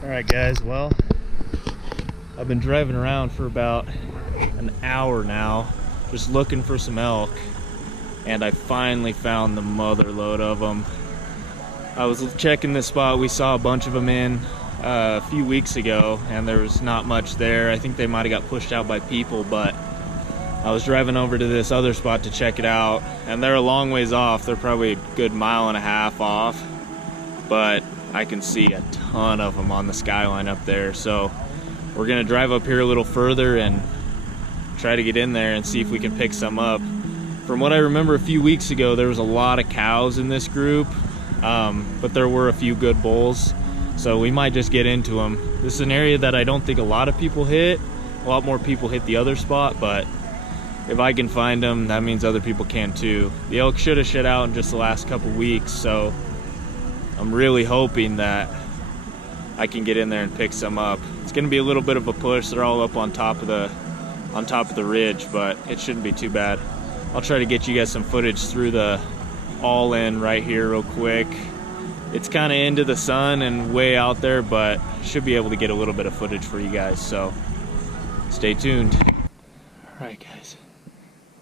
Alright guys, well, I've been driving around for about an hour now just looking for some elk, and I finally found the mother load of them. I was checking this spot we saw a bunch of them in a few weeks ago, and there was not much there. I think they might have got pushed out by people, but I was driving over to this other spot to check it out, and they're a long ways off. They're probably a good 1.5 miles off, but I can see a ton of them on the skyline up there. So we're gonna drive up here a little further and try to get in there and see if we can pick some up. From what I remember a few weeks ago, there was a lot of cows in this group, but there were a few good bulls, so we might just get into them. This is an area that I don't think a lot of people hit. A lot more people hit the other spot, but if I can find them, that means other people can too. The elk should have shed out in just the last couple weeks, so I'm really hoping that I can get in there and pick some up. It's gonna be a little bit of a push. They're all up on top of the ridge, but it shouldn't be too bad. I'll try to get you guys some footage through the all-in right here real quick. It's kind of into the sun and way out there, but should be able to get a little bit of footage for you guys, so stay tuned. All right guys,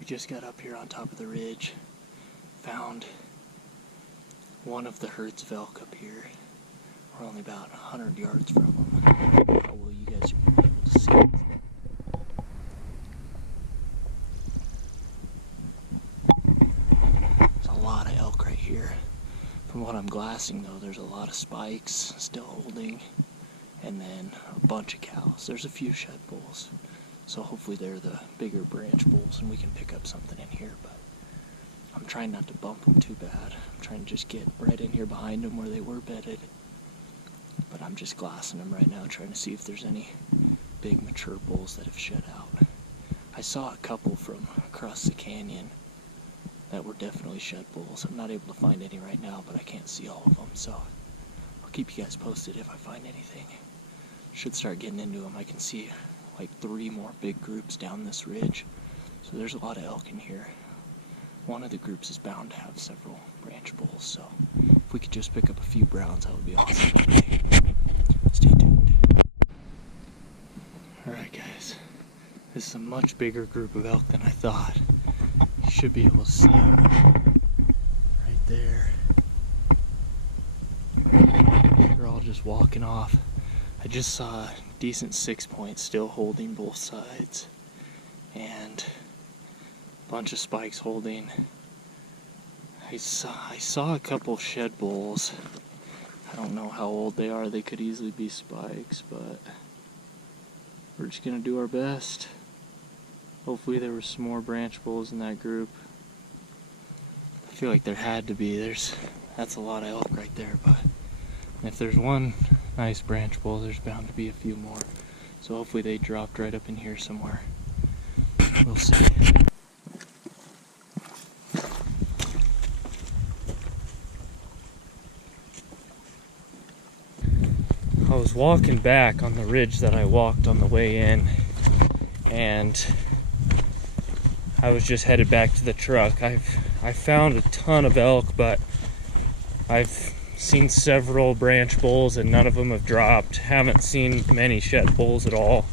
we just got up here on top of the ridge, found one of the herds of elk up here. We're only about 100 yards from them. How well you guys are going to be able to see. There's a lot of elk right here. From what I'm glassing though, there's a lot of spikes still holding, and then a bunch of cows. There's a few shed bulls, so hopefully they're the bigger branch bulls and we can pick up something in here, but I'm trying not to bump them too bad. I'm trying to just get right in here behind them where they were bedded. But I'm just glassing them right now, trying to see if there's any big mature bulls that have shed out. I saw a couple from across the canyon that were definitely shed bulls. I'm not able to find any right now, but I can't see all of them, so I'll keep you guys posted if I find anything. Should start getting into them. I can see like 3 more big groups down this ridge, so there's a lot of elk in here. One of the groups is bound to have several branch bulls, so if we could just pick up a few browns, that would be awesome. Stay tuned. Alright guys, this is a much bigger group of elk than I thought. You should be able to see them right there. They're all just walking off. I just saw a decent 6-point still holding both sides, and bunch of spikes holding. I saw a couple shed bulls. I don't know how old they are. They could easily be spikes, but we're just gonna do our best. Hopefully there were some more branch bulls in that group. I feel like there had to be. That's a lot of elk right there, but if there's one nice branch bull, there's bound to be a few more. So hopefully they dropped right up in here somewhere. We'll see. I was walking back on the ridge that I walked on the way in, and I was just headed back to the truck. I found a ton of elk, but I've seen several branch bulls and none of them have dropped. Haven't seen many shed bulls at all,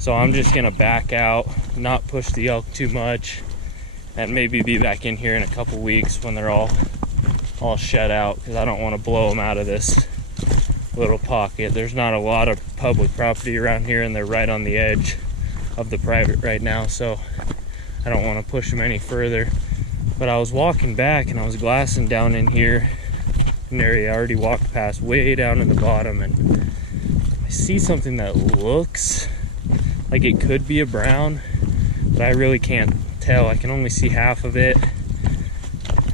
so I'm just gonna back out, not push the elk too much, and maybe be back in here in a couple weeks when they're all shed out, because I don't want to blow them out of this little pocket. There's not a lot of public property around here, and they're right on the edge of the private right now, so I don't want to push them any further. But I was walking back and I was glassing down in here, an area I already walked past way down in the bottom, and I see something that looks like it could be a brown, but I really can't tell. I can only see half of it.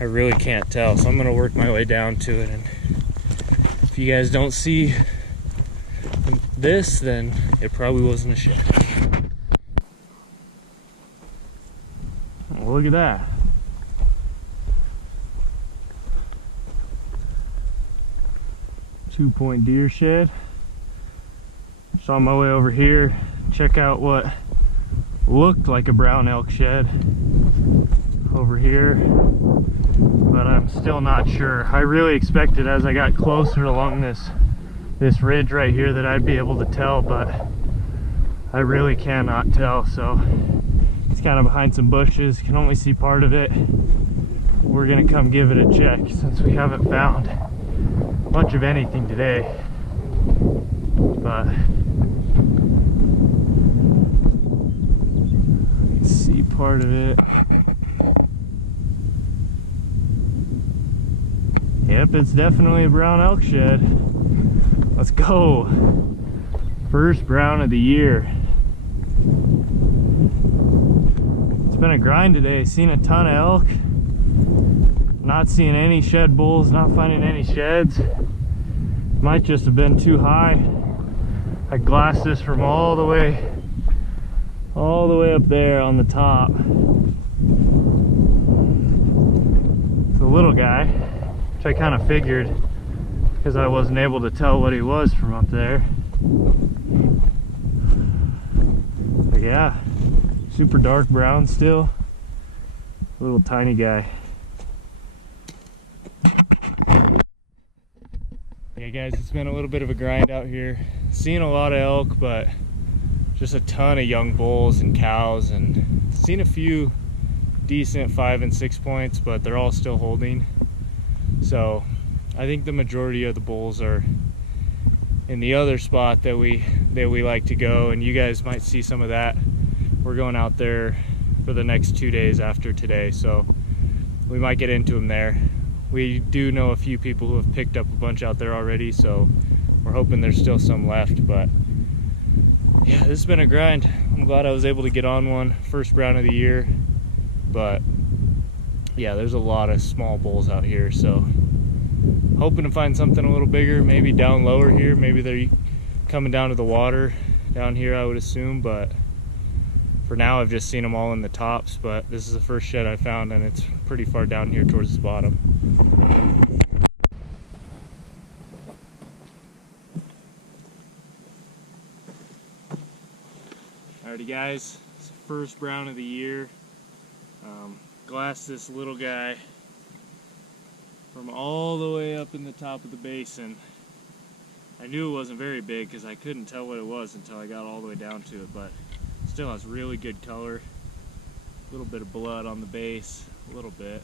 I really can't tell, so I'm gonna work my way down to it, and if you guys don't see this, then it probably wasn't a shed. Oh, look at that. Two-point deer shed. Just on my way over here, check out what looked like a brown elk shed over here, but I'm still not sure. I really expected as I got closer along this this ridge right here that I'd be able to tell, but I really cannot tell. So it's kind of behind some bushes, can only see part of it. We're gonna come give it a check since we haven't found much of anything today. But let's see part of it. Yep, it's definitely a brown elk shed. Let's go. First brown of the year. It's been a grind today. Seen a ton of elk. Not seeing any shed bulls, not finding any sheds. Might just have been too high. I glassed this from all the way up there on the top. It's a little guy, which I kind of figured because I wasn't able to tell what he was from up there. But yeah, super dark brown still. Little tiny guy. Yeah guys, it's been a little bit of a grind out here. Seen a lot of elk, but just a ton of young bulls and cows, and seen a few decent 5 and 6 points, but they're all still holding. So I think the majority of the bulls are in the other spot that we like to go, and you guys might see some of that. We're going out there for the next 2 days after today, so we might get into them there. We do know a few people who have picked up a bunch out there already, so we're hoping there's still some left. But yeah, this has been a grind. I'm glad I was able to get on one. First brown of the year. But yeah, there's a lot of small bulls out here, so hoping to find something a little bigger, maybe down lower here. Maybe they're coming down to the water down here, I would assume, but for now I've just seen them all in the tops. But this is the first shed I found, and it's pretty far down here towards the bottom. Alrighty guys, it's the first brown of the year. Glassed this little guy from all the way up in the top of the basin. I knew it wasn't very big because I couldn't tell what it was until I got all the way down to it, but it still has really good color. A little bit of blood on the base, a little bit.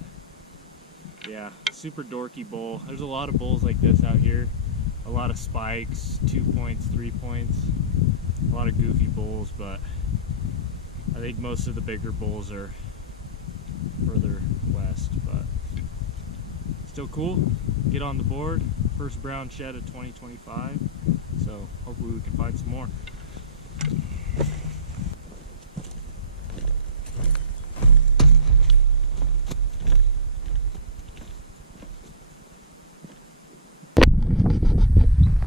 Yeah, super dorky bull. There's a lot of bulls like this out here. A lot of spikes, 2 points, 3 points. A lot of goofy bulls, but I think most of the bigger bulls are further west, but still cool. Get on the board. First brown shed of 2025, so hopefully we can find some more.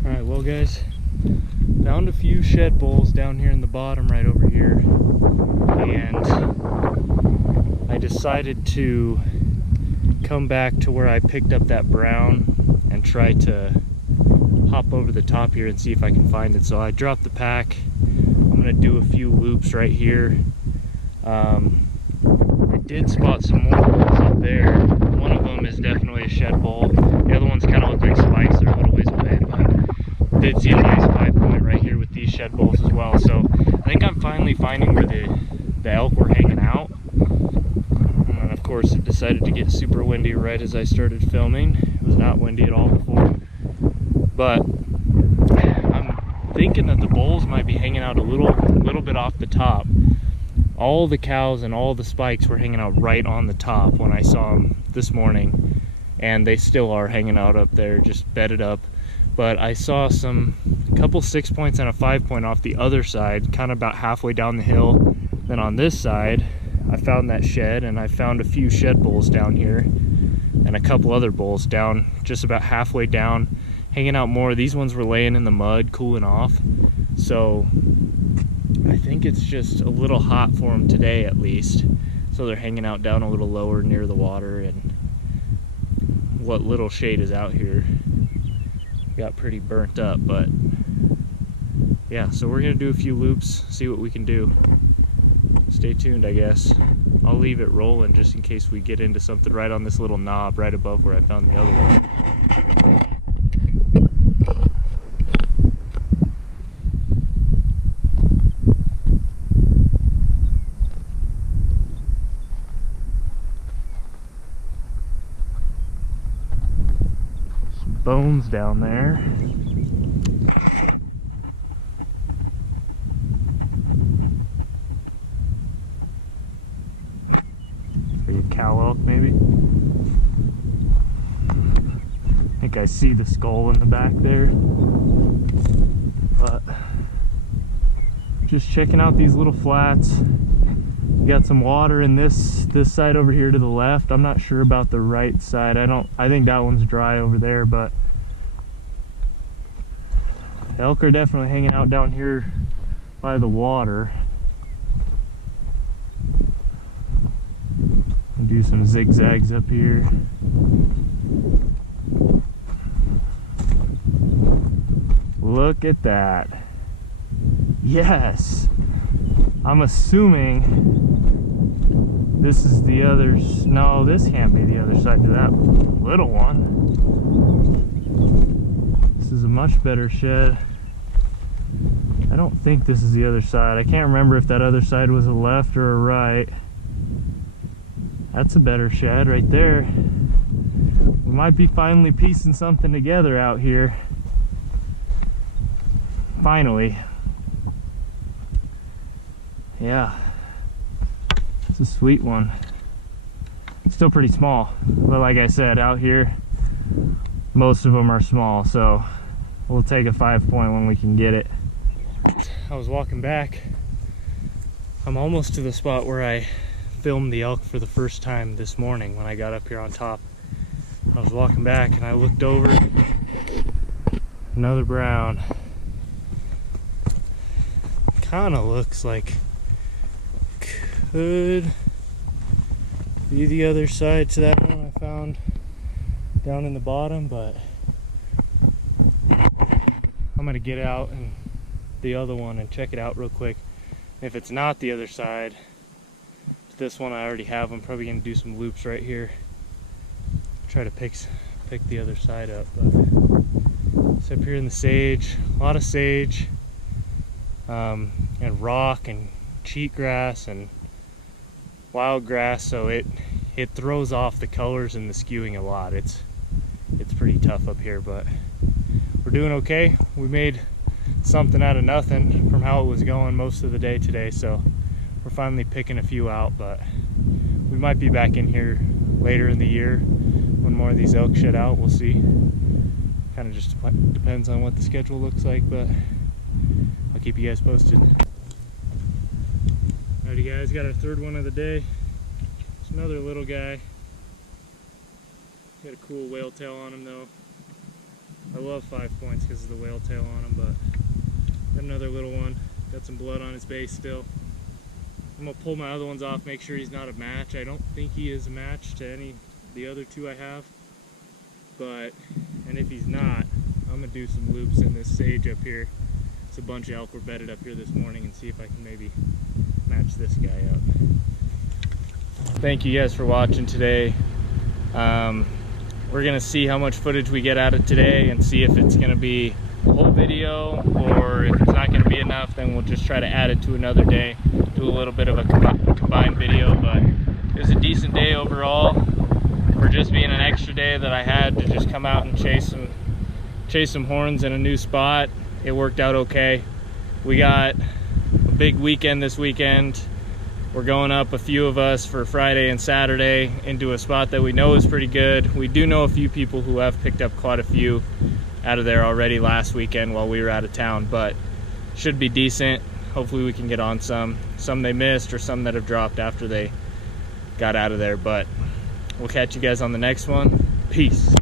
Alright, well guys, found a few shed bulls down here in the bottom right over here, and I decided to come back to where I picked up that brown and try to hop over the top here and see if I can find it. So I dropped the pack. I'm gonna do a few loops right here. I did spot some more bulls up there. One of them is definitely a shed bull. The other ones kind of look like spikes. They're a little ways away, but I did see a nice 5 point right here with these shed bulls as well. So I think I'm finally finding where the elk were hanging out. And of course it decided to get super windy right as I started filming. It was not windy at all before, but I'm thinking that the bulls might be hanging out a little bit off the top. All the cows and all the spikes were hanging out right on the top when I saw them this morning, and they still are hanging out up there, just bedded up. But I saw a couple 6 points and a 5 point off the other side, kind of about halfway down the hill. Then on this side I found that shed, and I found a few shed bulls down here and a couple other bulls down just about halfway down, hanging out more. These ones were laying in the mud cooling off, so I think it's just a little hot for them today at least, so they're hanging out down a little lower near the water. And what little shade is out here got pretty burnt up, but yeah, so we're gonna do a few loops, see what we can do. Stay tuned, I guess. I'll leave it rolling just in case we get into something right on this little knob right above where I found the other one. bones down there. Are you a cow elk maybe? I think I see the skull in the back there. But just checking out these little flats. We got some water in this side over here to the left. I'm not sure about the right side. I think that one's dry over there, but elk are definitely hanging out down here by the water. Do some zigzags up here. Look at that. Yes. I'm assuming this is the other. No, this can't be the other side to that little one. This is a much better shed. I don't think this is the other side. I can't remember if that other side was a left or a right. That's a better shed right there. We might be finally piecing something together out here. Finally. Yeah. It's a sweet one. It's still pretty small. But like I said, out here, most of them are small. So we'll take a 5-point when we can get it. I was walking back. I'm almost to the spot where I filmed the elk for the first time this morning when I got up here on top. I was walking back and I looked over. Another brown. Kind of looks like could be the other side to that one I found down in the bottom, but I'm gonna get out and the other one and check it out real quick. If it's not the other side, this one I already have. I'm probably gonna do some loops right here, try to pick the other side up. But it's up here in the sage, a lot of sage, and rock and cheatgrass and wild grass, so it throws off the colors and the skewing a lot. It's pretty tough up here, but we're doing okay. We made something out of nothing from how it was going most of the day today, so we're finally picking a few out. But we might be back in here later in the year when more of these elk shed out. We'll see. Kind of just depends on what the schedule looks like, but I'll keep you guys posted. Alrighty guys, got our third one of the day. It's another little guy. Got a cool whale tail on him though. I love 5 points because of the whale tail on him, but got another little one. Got some blood on his base still. I'm gonna pull my other ones off, make sure he's not a match. I don't think he is a match to any of the other two I have, and if he's not, I'm gonna do some loops in this sage up here. It's a bunch of elk were bedded up here this morning, and see if I can maybe match this guy up. Thank you guys for watching today. We're gonna see how much footage we get out of today and see if it's gonna be a whole video, or if it's not gonna be enough, then we'll just try to add it to another day, do a little bit of a combined video. But it was a decent day overall for just being an extra day that I had to just come out and chase some horns in a new spot. It worked out okay. We got a big weekend this weekend. We're going up, a few of us, for Friday and Saturday into a spot that we know is pretty good. We do know a few people who have picked up quite a few out of there already last weekend while we were out of town, but should be decent. Hopefully we can get on some they missed, or some that have dropped after they got out of there. But we'll catch you guys on the next one. Peace.